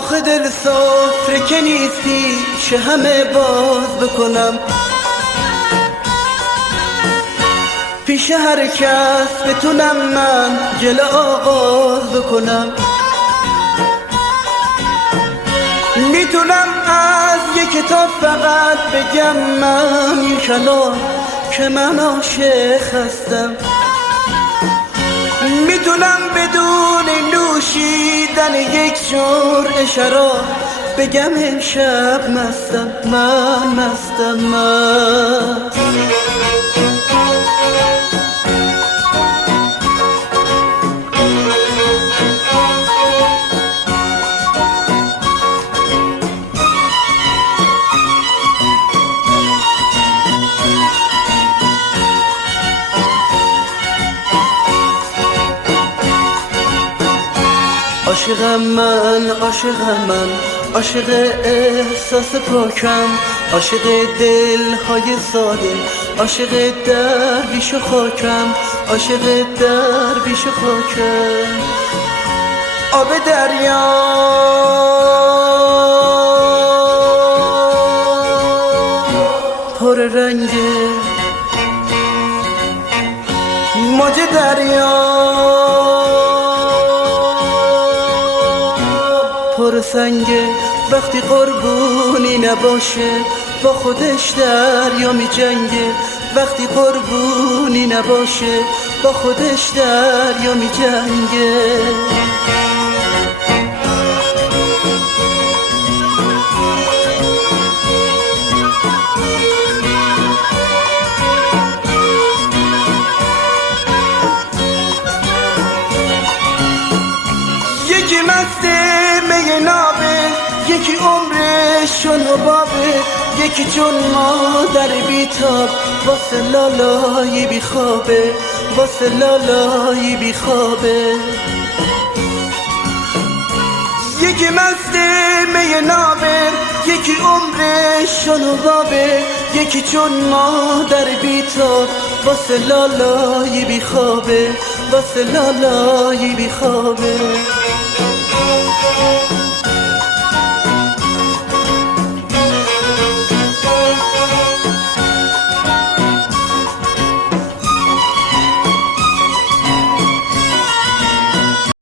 آخه دل سفره که نیستی چه همه باز بکنم، پیش هر کس بتونم من گله آغاز بکنم. میتونم از یک کتاب فقط بگم من این کلام که من عاشق هستم. میتونم بدون نوشیدن یک جرعه شراب بگم امشب مستم، من مستم، من عاشقم من، عاشقم من، عاشق احساس پاکم، عاشق دلهای ساده، عاشق درویش و خاکم، عاشق درویش و خاکم. آب دریا پر رنگه، موج دریا پر سنگه. وقتی قربونی نباشه با خودش دریا می جنگه، وقتی قربونی نباشه با خودش دریا می جنگه. یکی مست می نابه، یکی عمرش چون حبابه، یکی چون مادر بیتاب واسه لالایی بیخوابه، واسه لالایی بیخوابه. یکی مست می نابه، یکی عمرش چون حبابه، یکی چون مادر بیتاب واسه لالایی بیخوابه، واسه لالایی بیخوابه.